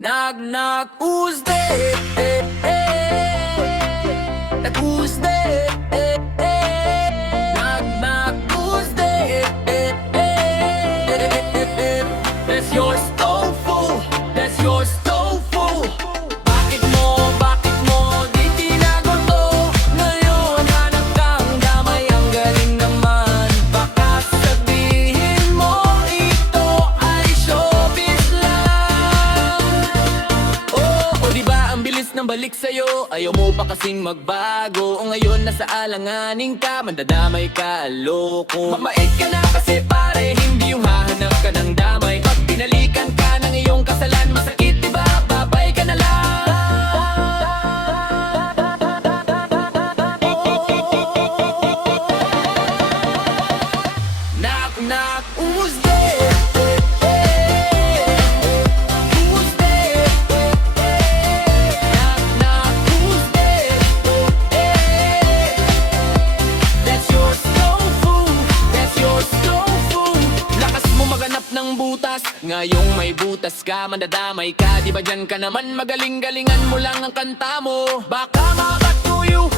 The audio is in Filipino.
Knock knock, who's there? Who's there? Knock knock, who's there? That's your stove full. That's your stove full. Bakit mo di tinago to? Ngayon hanap kang damay, ang galing naman. Baka sabihin mo ito ay showbiz lang. O diba ang bilis ng balik sa'yo? Ayaw mo pa kasing magbago. O ngayon nasa alanganin ka, mandadamay ka, loko. Mabait ka na kasi pare, hindi yung hahanap ka ng damay. Pag pinalikan ka ng iyong kasalan, masakit diba? Babay ka na lang. Knock knock, who's there? Who's there? Knock knock, who's there? That's your stove food. That's your stove food. Lakas mo maganap ng butas, ngayong may butas ka, mandadamay ka. Di ba dyan ka naman magaling-galingan mo lang ang kanta mo? Baka makatuyo